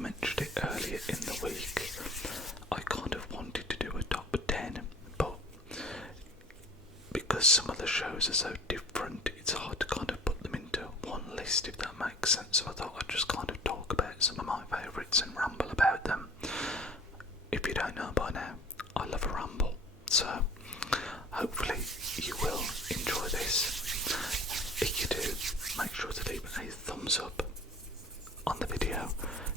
mentioned it earlier in the week, I kind of wanted to do a top 10, but because some of the shows are so different, it's hard to kind of put them into one list, if that makes sense. So I thought I'd just kind of talk about some of my favourites and ramble about them. If you don't know by now, I love a ramble, so hopefully you will enjoy this. If you do, make sure to leave a thumbs up on the video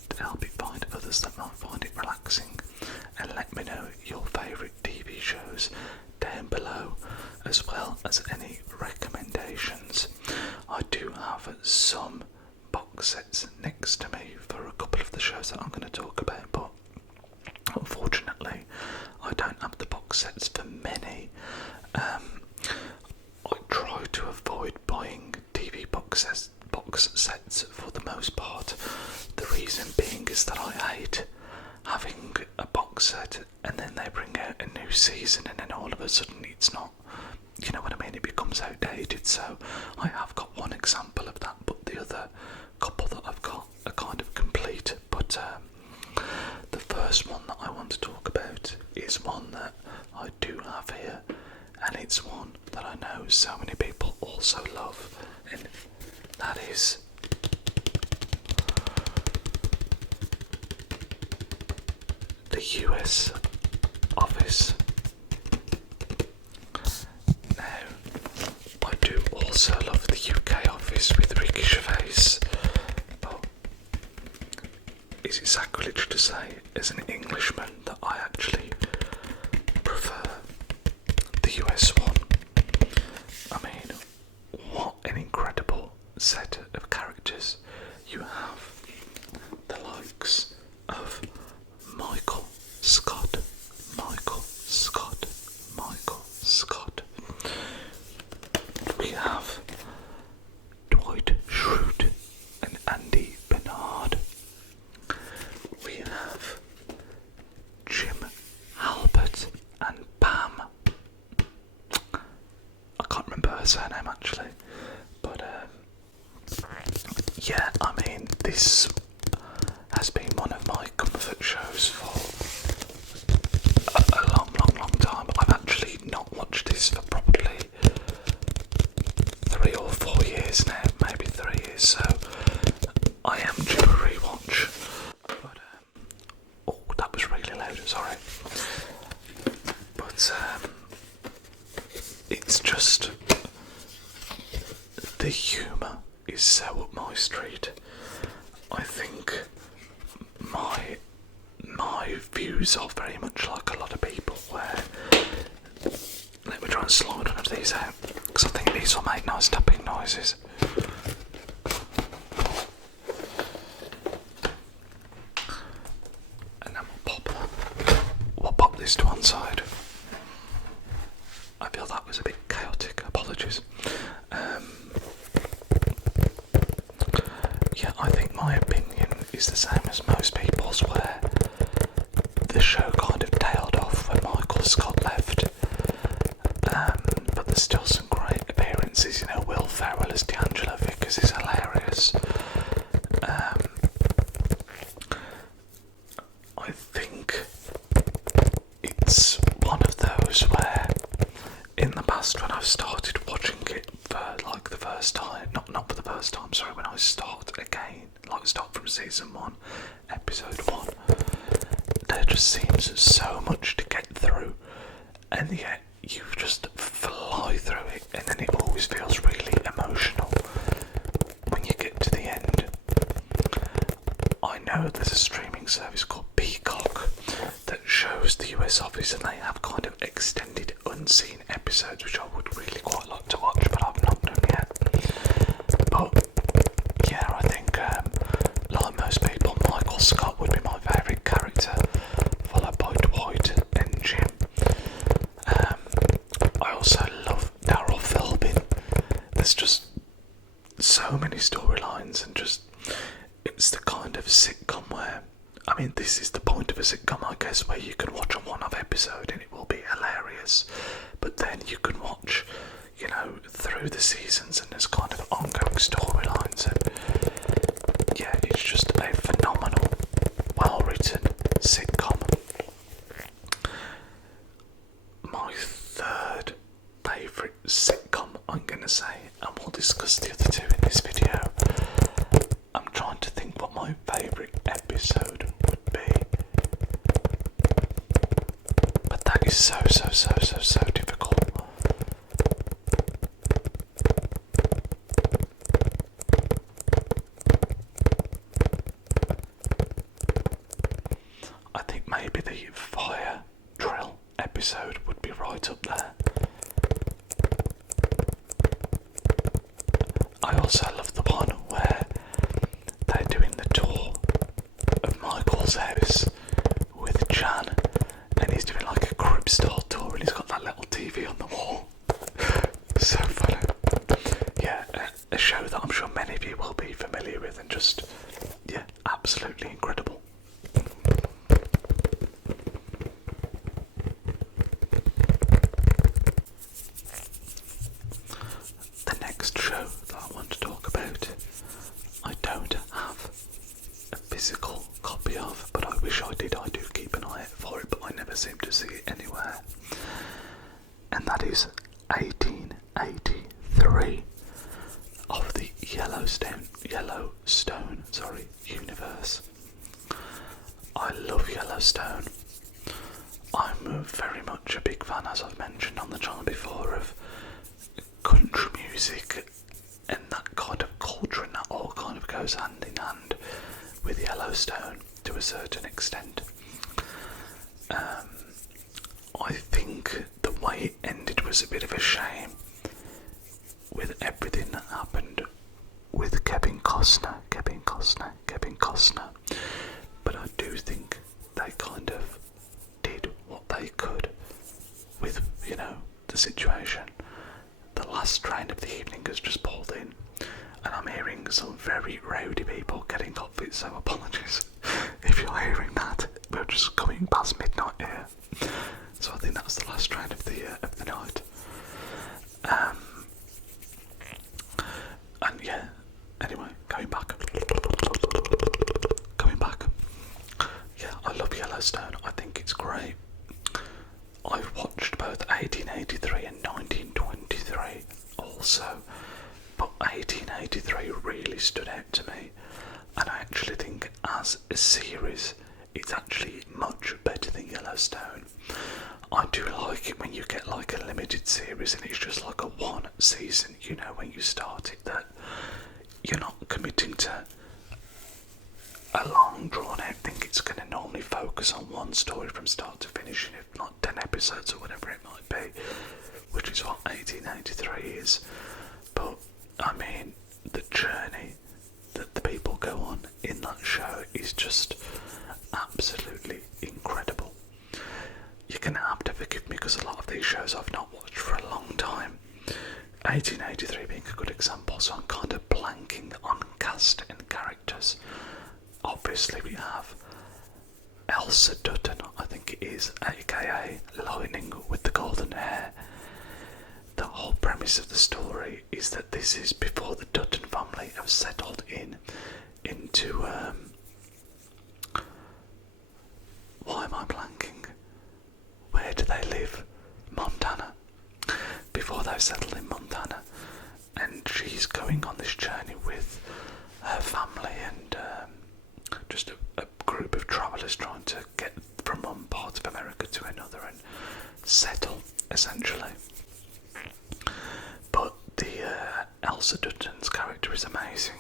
to help it find others that might find it relaxing, and let me know your favourite TV shows down below, as well as any recommendations. I do have some box sets next to me for a couple of the shows that I'm going to talk about, but unfortunately I don't have the box sets for many. I try to avoid buying TV box sets for the most part. The reason being is that I hate having a box set and then they bring out a new season and then all of a sudden it's not, you know what I mean, it becomes outdated. So I have got one example of that, but the other couple that I've got are kind of complete. But the first one that I want to talk about is one that I do have here, and it's one that I know so many people also love, and that is the US Office. Now, I do also love the UK Office with Ricky Gervais, but is it sacrilege to say, as an Englishman, that I actually prefer the US one? I mean, what an incredible set of characters. You have the likes of Michael Scott. We have Dwight Schrute and Andy Bernard. We have Jim Halpert and Pam. I can't remember her surname actually, but yeah, I mean, this has been one of my comfort shows for a long time. I've actually not watched this for probably 3 or 4 years now, maybe 3 years, so I am due a rewatch. But oh, that was really loud, sorry. But it's just, the humour is so up my street. I think my views are very much like a lot of people, where, let me try and slide one of these out, because I think these will make nice tapping noises. And then we'll pop this to one side. I feel that was a bit chaotic, apologies. Yeah, I think my opinion is the same as most people's, where the show kind of tailed off when Michael Scott left, but there's still some great appearances. You know, Will Ferrell as D'Angelo Vickers is hilarious. I think it's one of those where, in the past, when I've started watching it for like the first time, not for the first time, sorry, when I start again, like start from season 1, episode 1, there just seems so much to get through, and yet you just fly through it, and then it always feels really emotional when you get to the end. I know there's a streaming service called Peacock that shows the US Office, and they have kind of extended unseen episodes, which I would really quite like to watch, but I've not done yet. But yeah, I think like most people, Michael Scott would be my favourite character, followed by Dwight and Jim. I also love Daryl Philbin. There's just so many storylines, and just, it's the kind of sitcom where, I mean, this is the point of a sitcom, I guess, where you can watch a one-off episode and it will be hilarious, but then you can watch, you know, through the seasons, and there's kind of ongoing storylines, and yeah, it's just a phenomenal this video. I'm trying to think what my favourite episode would be. But that is so difficult. I think maybe the fire drill episode would be right up there. I also love the one where they're doing the tour of Michael's house with Jan, and he's doing like a crib style tour and he's got that little TV on the wall. So funny. Yeah, a show that I'm sure many of you will be familiar with, and just, yeah, absolutely incredible. The next show that I want to talk about, I don't have a physical copy of, but I wish I did. I do keep an eye out for it, but I never seem to see it anywhere. And that is 1883 of the Yellowstone universe. I love Yellowstone. I'm very much a big fan, as I've mentioned on the channel before, of country music and that kind of culture, and that all kind of goes hand in hand with Yellowstone to a certain extent. I think the way it ended was a bit of a shame with everything that happened with Kevin Costner. But I do think they kind of did what they could with, the situation. The last train of the evening has just pulled in, and I'm hearing some very rowdy people getting off it, so apologies if you're hearing that. We're just coming past midnight here, so I think that's the last train of the night. And yeah, anyway, going back. Yeah, I love Yellowstone. I think it's great. I've watched both 1883 and 1923 also, but 1883 really stood out to me, and I actually think as a series it's actually much better than Yellowstone. I do like it when you get like a limited series and it's just like a one season, when you start it, that you're not committing to a long drawn out thing. It's going to normally focus on one story from start to finish, and if not 10 episodes or whatever it might be, which is what 1883 is. But I mean, the journey that the people go on in that show is just absolutely incredible. You're going to have to forgive me because a lot of these shows I've not watched for a long time, 1883 being a good example, so I'm kind of blanking on cast and characters. Obviously we have Elsa Dutton, I think it is, aka Lightning with the golden hair. The whole premise of the story is that this is before the Dutton family have settled into why am I blanking? Where do they live? Montana. Before they've settled in Montana, and she's going on this journey with her family and just a group of travellers trying to get from one part of America to another and settle, essentially. But the Elsa Dutton's character is amazing.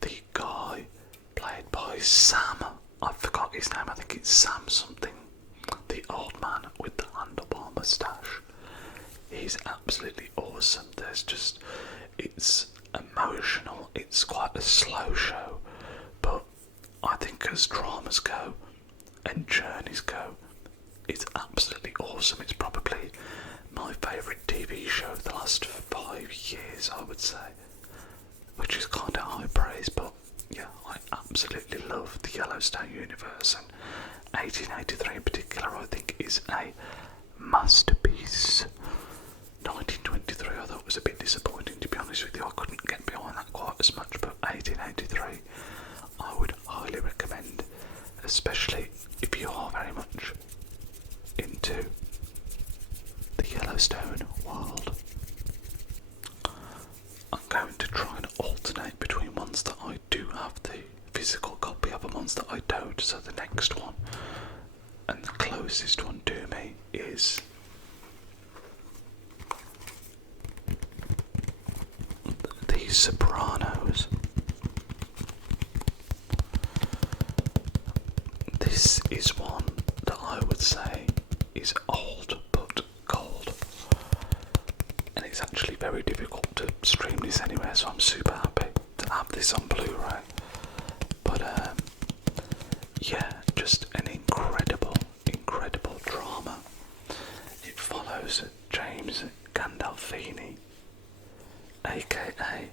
The guy played by Sam, I forgot his name, I think it's Sam something, the old man with the handlebar moustache. He's absolutely awesome. It's emotional, it's quite a slow show, but I think as dramas go and journeys go, it's absolutely awesome. It's probably my favourite TV show of the last 5 years, I would say, which is kind of high praise, but yeah, I absolutely love the Yellowstone universe, and 1883 in particular I think is a masterpiece. 1923 I thought was a bit disappointing, to be honest with you. I couldn't get behind that quite as much, but 1883 I would highly recommend, especially if you are very much into the Yellowstone world. I'm going to try and alternate between ones that I do have the physical copy of and ones that I don't. So the next one, and the closest one to me, is The Sopranos. This is one that I would say is old but gold, and it's actually very difficult to stream this anywhere, so I'm super happy to have this on Blu-ray. But yeah, just an incredible drama. It follows James Gandolfini, aka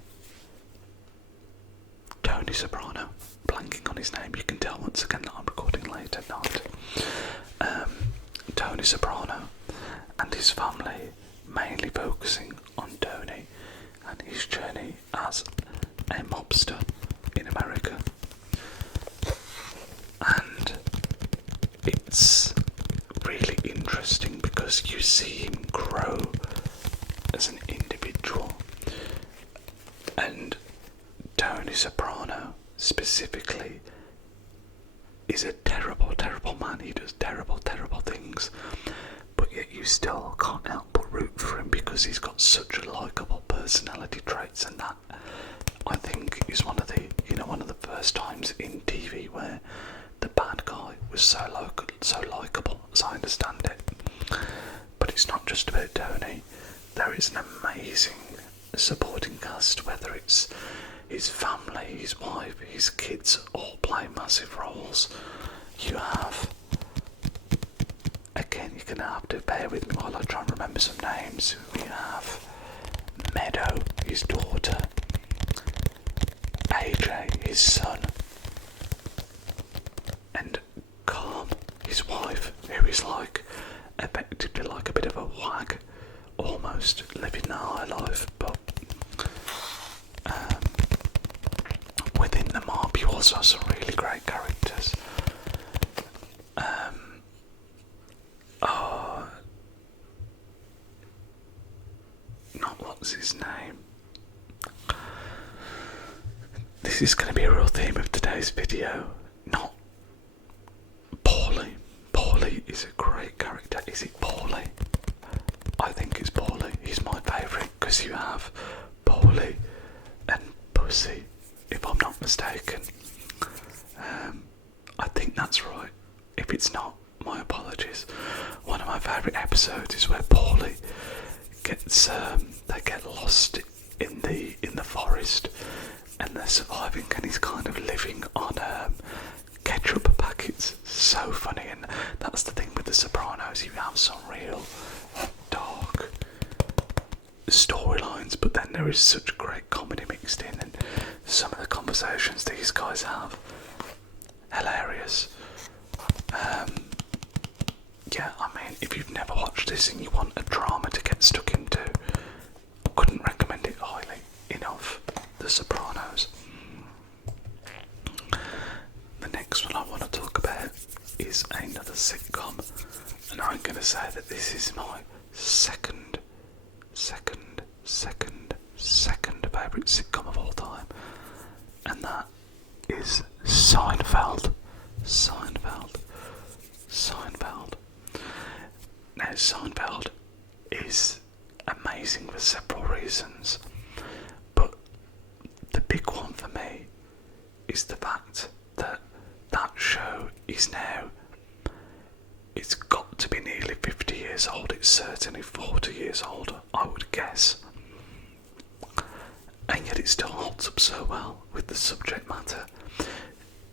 Tony Soprano. Blanking on his name, you can tell once again that I'm recording late at night. Tony Soprano and his family, mainly focusing on Tony and his journey as a mobster in America. And it's really interesting because you see him grow as an individual, and Tony Soprano specifically is a terrible man. He does terrible things, but yet you still can't help but root for him because he's got such likeable personality traits, and that, I think, is one of the first times in TV where the bad guy was so likeable, as I understand it. But it's not just about Tony. There is an amazing supporting cast, whether it's his family, his wife, his kids, all play massive roles. You have, again, you're going to have to bear with me while I try and remember some names. We have Meadow, his daughter, AJ, his son, and Calm, his wife, who is effectively like a bit of a wag, almost living the high life, but within the mob you also have some really great characters. Not what's his name. This is going to be a real theme of today's video. Not Paulie. Paulie is a great character. Is it Paulie? I think it's Paulie. He's my favourite because you have Paulie and Pussy, if I'm not mistaken. I think that's right. If it's not, my apologies. One of my favourite episodes is where Paulie gets they get lost in the forest, and they're surviving, and he's kind of living on ketchup packets. So funny. And that's the thing with The Sopranos, you have some real dark storylines, but then there is such great comedy mixed in, and some of the conversations these guys have, hilarious. Yeah, I mean, if you've never watched this and you want a drama to get stuck into, I couldn't recommend it highly enough. The Sopranos. The next one I want to talk about is another sitcom, and I'm going to say that this is my second favourite sitcom of all time, and that is Seinfeld. Now, Seinfeld is amazing for several reasons, but the big one for me is the fact that that show is now, it's got to be nearly 50 years old. It's certainly 40 years old, I would guess, and yet it still holds up so well with the subject matter.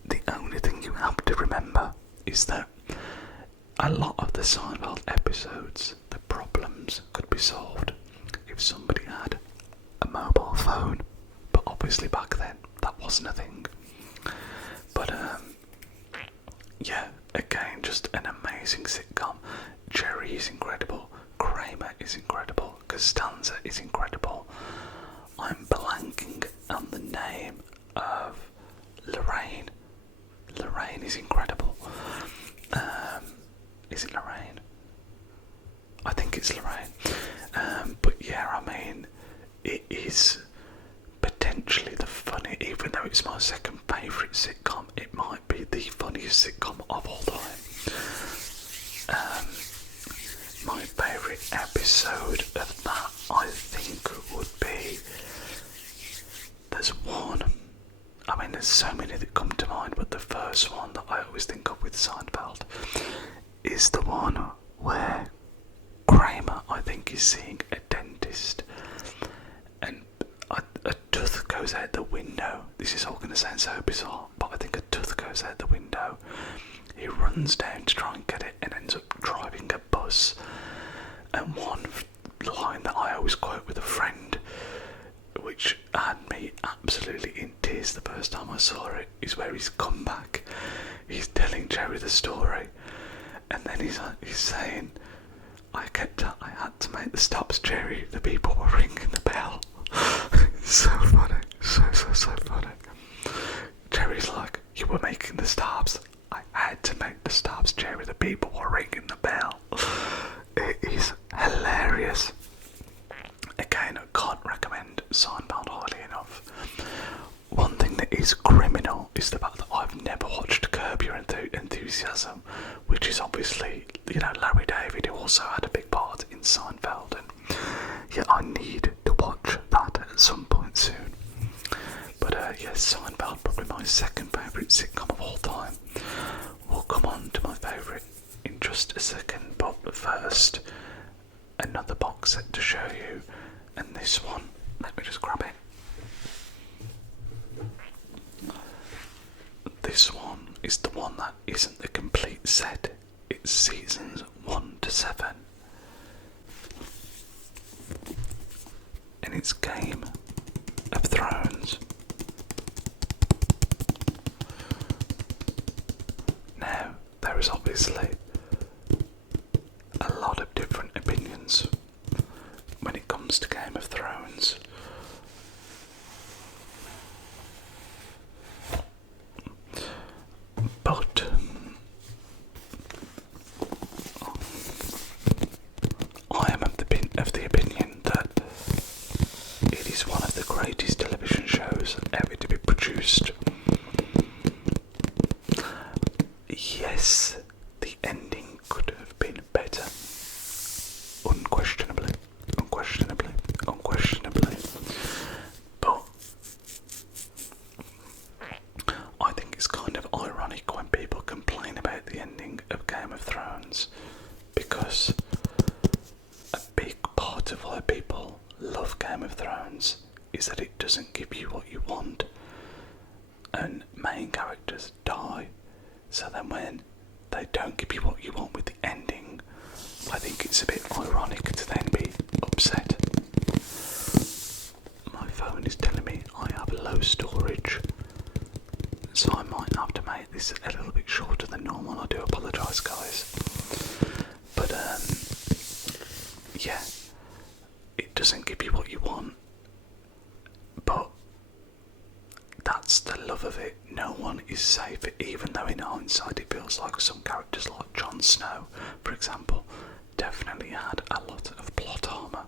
The only thing you have to remember is that a lot of the Seinfeld episodes, the problems could be solved if somebody had a mobile phone, but obviously back then that wasn't a thing. But yeah, again, just an amazing sitcom. Jerry is incredible, Kramer is incredible, Costanza is incredible. I'm blanking on the name of Lorraine. Lorraine is incredible. Is it Lorraine? I think it's Lorraine. But yeah, I mean, it is particularly potentially the funny, even though it's my second favourite sitcom, it might be the funniest sitcom of all time. My favourite episode of that, I think, would be, there's one, I mean there's so many that come to mind, but the first one that I always think of with Seinfeld is the one where Kramer, I think, is seeing a dentist, and a tooth goes out the window. This is all going to sound so bizarre, but I think a tooth goes out the window. He runs down to try and get it and ends up driving a bus. And one line that I always quote with a friend, which had me absolutely in tears the first time I saw it, is where he's come back. He's telling Jerry the story, and then he's saying, I had to make the stops, Jerry. The people were ringing the bell. So funny. So funny. Jerry's like, you were making the stops. I had to make the stops, Jerry. The people were ringing the bell. It is hilarious. Again, I can't recommend Seinfeld highly enough. One thing that is criminal is the fact that I've never watched Curb Your Enthusiasm, which is obviously, Larry David, who also had a big part in Seinfeld, and yeah, I need to watch that at some point soon. But yes, Seinfeld, probably my second favourite sitcom of all time. We'll come on to my favourite in just a second, but first, another box set to show you, and this one, let me just grab it. This one is the one that isn't the complete set, it's seasons 1 to 7. And it's Game of Thrones. Now, there is obviously a lot of different opinions when it comes to Game of Thrones. But I am of the opinion that it is one of the greatest television shows ever to be produced. Yes, the ending could have been better. Unquestionably. But I think it's kind of ironic when people complain about the ending of Game of Thrones, because a big part of why people love Game of Thrones is that it doesn't give you what you want, and main characters die. So then when they don't give you what you want with the ending, I think it's a bit ironic to then be upset. My phone is telling me I have low storage, so I might have to make this a little bit shorter than normal. I do apologise, guys. But yeah, it doesn't give you what you want, but that's the love of it. No one is safe, even though in hindsight it feels like some characters like Jon Snow, for example, definitely had a lot of plot armour.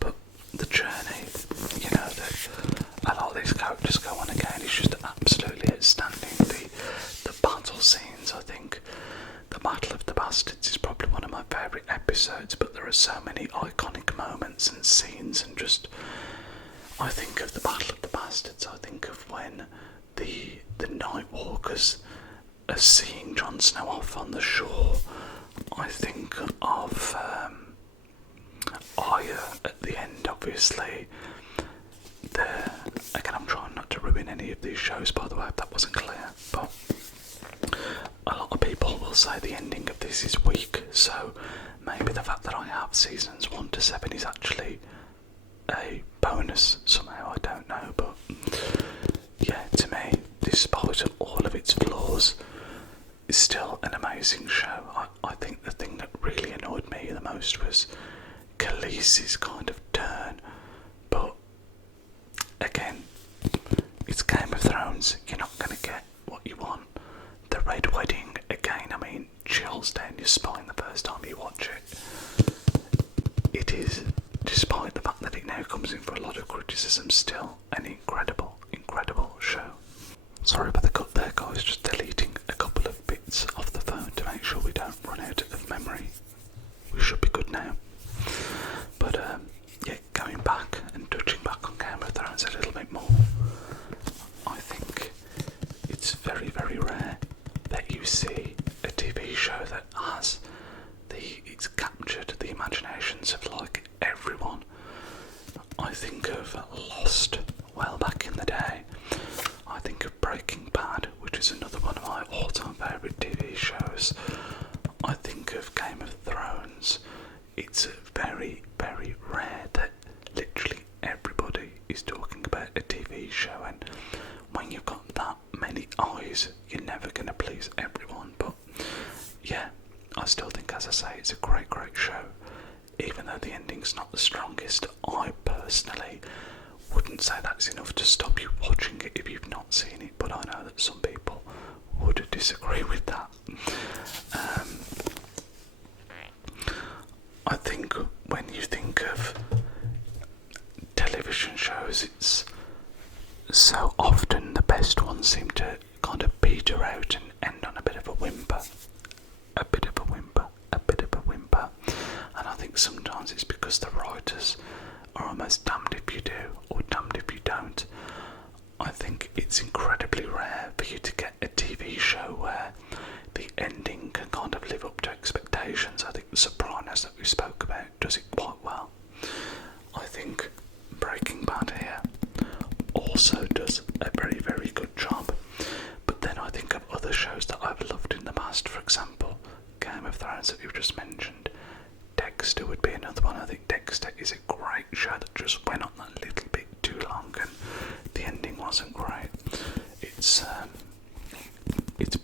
But the journey, that a lot of these characters go on again is just absolutely outstanding. The battle scenes, I think the Battle of the Bastards is probably one of my favourite episodes, but there are so many iconic moments and scenes, and just, I think of the Battle of the Bastards, I think of when the Night Walkers are seeing Jon Snow off on the shore. I think of Arya at the end, obviously. Again, I'm trying not to ruin any of these shows, by the way, if that wasn't clear, but a lot of people will say the ending of this is weak, so maybe the fact that I have seasons 1 to 7 is actually a bonus somehow, I don't know, but yeah, to me, despite all of its flaws, it's still an amazing show. I think the thing that really annoyed me the most was Khaleesi's kind of turn, but again, it's Game of Thrones, you're not going to get what you want. The Red Wedding, again, I mean, chills down your spine the first time you watch it. It is, despite the fact that it now comes in for a lot of criticism, still an incredible Sorry about the cut there, guys, just deleting a couple of bits off the phone to make sure we don't run out of memory. We should be good now. But yeah, going back and touching back on Game of Thrones a little bit more, I think it's very, very rare that you see a TV show that has it's captured the imaginations of like everyone. I think of Lost, well back in the day. I think of Breaking Bad, which is another one of my all-time favourite TV shows. I think of Game of Thrones. It's very, very rare that literally everybody is talking about a TV show, and when you've got that many eyes, you're never going to please everyone. But yeah, I still think, as I say, it's a great, great show. Even though the ending's not the strongest, I personally wouldn't say that's enough to stop you watching it if you've not seen it, but I know that some people would disagree with that. I think when you think of television shows, it's so often the best ones seem to kind of peter out and end on a bit of a whimper. A bit of a whimper, a bit of a whimper. And I think sometimes it's because the writers are almost damned if you do or damned if you don't. I think it's incredibly rare for you to get a TV show where the ending can kind of live up to expectations. I think The Sopranos that we spoke about does it quite well. I think Breaking Bad here also does a very, very good job. But then I think of other shows that I've loved in the past. For example, Game of Thrones that you've just mentioned. Dexter would be another one. I think Dexter is a great show that just went on that little bit too long and the ending wasn't great. It's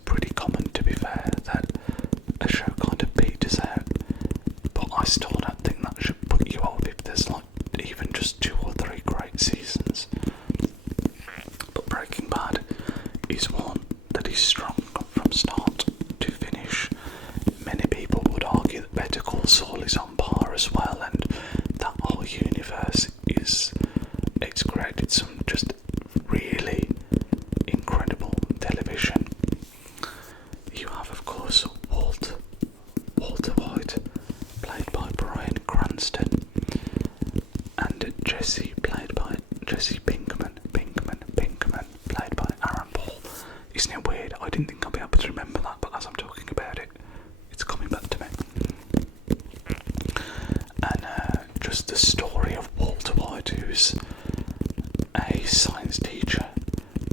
pretty common, to be fair, that a show kind of peters out, but I still don't think that should put you off if there's like even just 2 or 3 great seasons. But Breaking Bad is one that is strong from start to finish. Many people would argue that Better Call Saul is on par as well, and that whole universe it's created some just really incredible television. You have, of course, Walter White, played by Bryan Cranston, and Jesse Pinkman, played by Aaron Paul. Isn't it weird? I didn't think I'd be able to remember that, but as I'm talking about it, it's coming back to me. And just the story of Walter White, who's a science teacher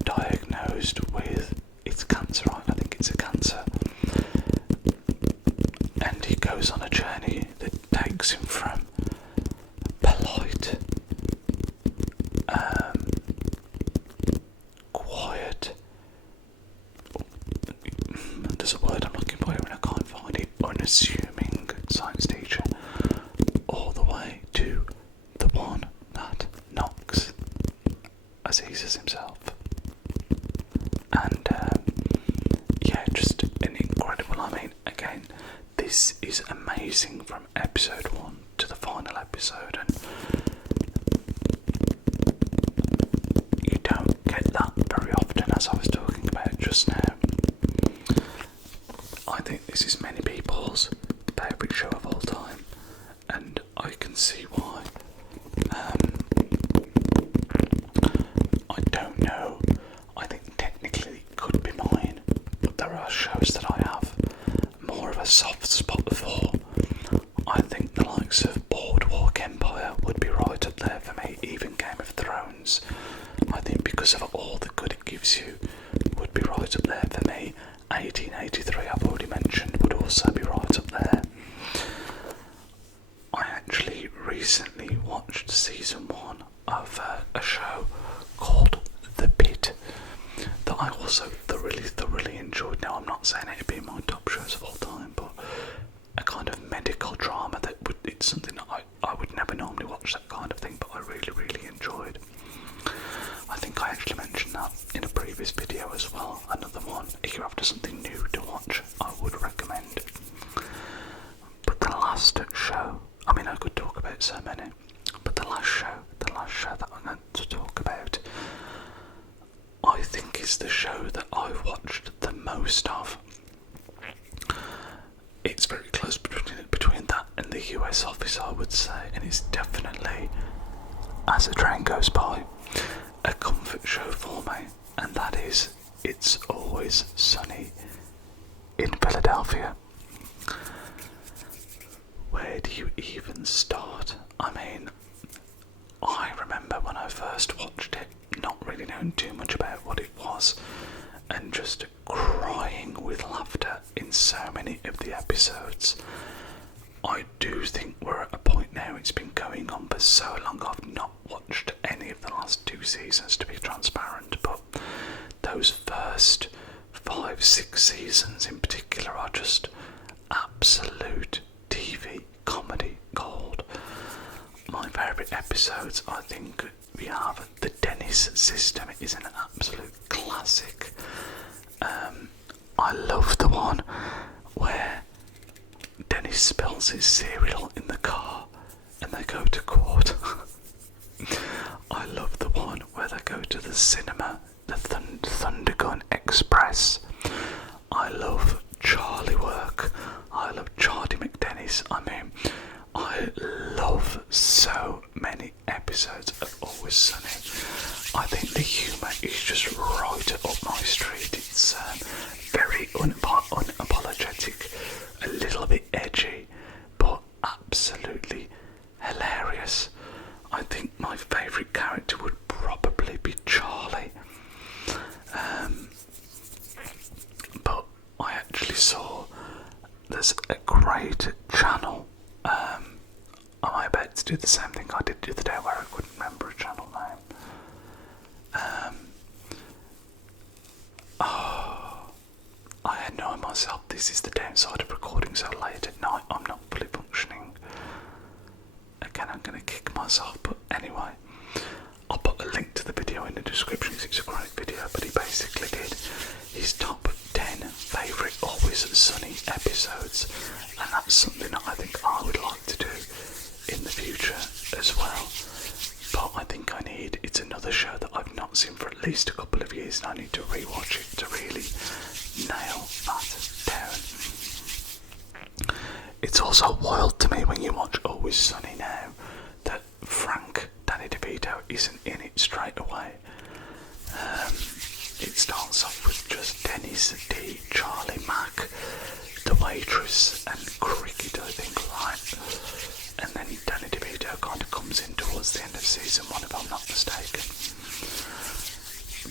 diagnosed with cancer, right? I think it's a cancer. And he goes on a journey that takes him from polite, quiet, there's a word I'm looking for here and I can't find it, unassuming science teacher, all the way to the one that knocks, as he says himself. And yeah, just an incredible, I mean, again, this is amazing from episode 1 to the final episode, and you don't get that very often, as I was talking about just now. I think this is many people's favourite show of all time, and I can see why. I don't know, I think technically it could be mine, but there are shows that I have more of a soft spot for. I think the likes of Boardwalk Empire would be right up there for me, even Game of Thrones. I think because of all the good it gives you, would be right up there for me. 1883, I've already mentioned, would also be right up there. I actually recently watched season 1 of a show called The Pit that I also thoroughly enjoyed. Now, I'm not saying it'd be my top shows of all time, but a kind of medical drama it's something that I would never normally watch, that kind of thing, but I really enjoyed. I think I actually mentioned that in a previous video as well. Another one, if you're after something new to watch, I would recommend. But the last show, I mean, I could talk about so many, but the last show that I'm going to talk about, I think is is the show that I've watched the most of. It's very close between that and the US Office, I would say, and it's definitely, as a train goes by, a comfort show for me, and that is It's Always Sunny in Philadelphia. Where do you even start? I mean, I remember when I first watched it, not really knowing too much about what it was, and just crying with laughter in so many of the episodes. I do think we're at a point now, it's been going on for so long, I've not watched any of the last 2 seasons to be transparent, but those first 5-6 seasons in particular are just absolute TV comedy gold. My favourite episodes, I think we have the Dennis system. It is an absolute classic. I love the one where Dennis spills his cereal in the car and they go to court. I love the one where they go to the cinema, the Thundergun Express. I love Charlie Work. I love Charlie McDennis. I mean, I love so many episodes of Always Sunny. I think the humour is just right up my street. It's very unapologetic, a little bit edgy, but absolutely hilarious. I think my favourite character would probably be Charlie. But I actually saw there's a great channel. Am I about to do the same thing I did the other day where I couldn't remember a channel name? I had known myself, this is the downside of recording so late at night, I'm not fully functioning. Again, I'm going to kick myself, but anyway, I'll put a link to the video in the description because it's a great video, but he basically did his top 10 favourite Always Sunny episodes, and that's something that I think I would like to do in the future as well. But I think it's another show that I've not seen for at least a couple of years, and I need to rewatch it to really nail that down. It's also wild to me when you watch Always Sunny now that Frank, Danny DeVito, isn't in it straight away. It starts off with just Dennis D, Charlie Mack, the waitress, and Cricket, I think, right? And then Danny DeVito kind of comes in towards the end of season 1, if I'm not mistaken.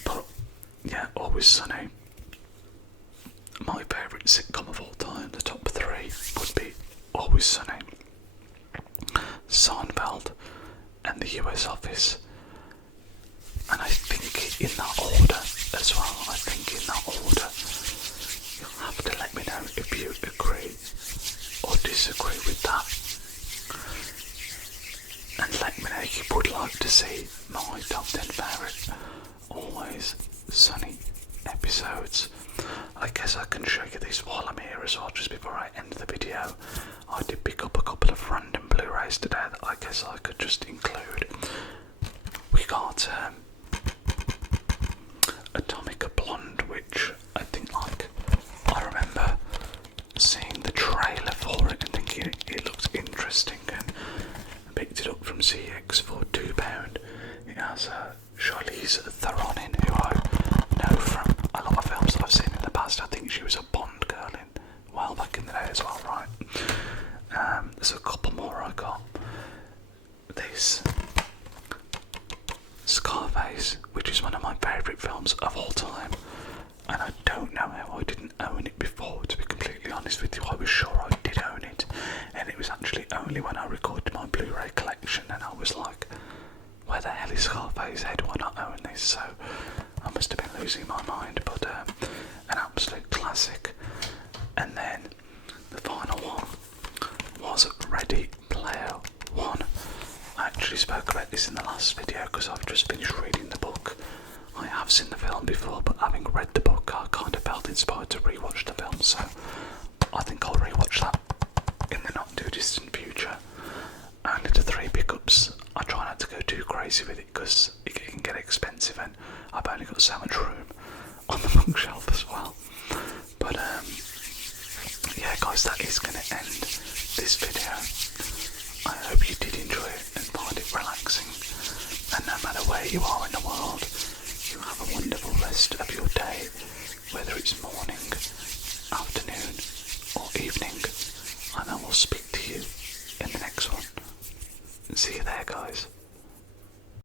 But yeah, Always Sunny. My favourite sitcom of all time, the top 3 would be Always Sunny, Seinfeld, and the US Office. And I think in that order as well. I think in that order. You'll have to let me know if you agree or disagree with that. And let me know if you would like to see my top 10 favourite Always Sunny episodes. I guess I can show you this while I'm here as well, just before I end the video. I did pick up a couple of random Blu-rays today that I guess I could just include. We got Atomic Blonde, which I think, I remember seeing the trailer for it and thinking it looks interesting, and I picked it up from CX for £2. It has Charlize Theron in, who I know from a lot of films that I've seen in the past. I think she was a Bond girl in a while back in the day as well, right? There's a couple more I got. This Scarface, which is one of my favourite films of all time, and I don't know how I didn't own it before, to be completely honest with you. I was sure I did own it, and it was actually only when I recorded my Blu-ray collection and I was like, where the hell is Scarface? How do I not own this? So I must have been losing my mind, but an absolute classic. And then the final one was Ready Player One. I actually spoke about this in the last video because I've just finished reading the book. I have seen the film before, but having read the book, I kind of felt inspired to rewatch the film, so I think I'll rewatch that in the not too distant future. Only the 3 pickups. I try not to go too crazy with it because it can get expensive and I've only got so much room on the bookshelf as well. But yeah guys, that is going to end this video. I hope you did enjoy it and find it relaxing, and no matter where you are in the world, you have a wonderful rest of your day, whether it's morning, afternoon or evening, and I will speak to you in the next one. See you there guys.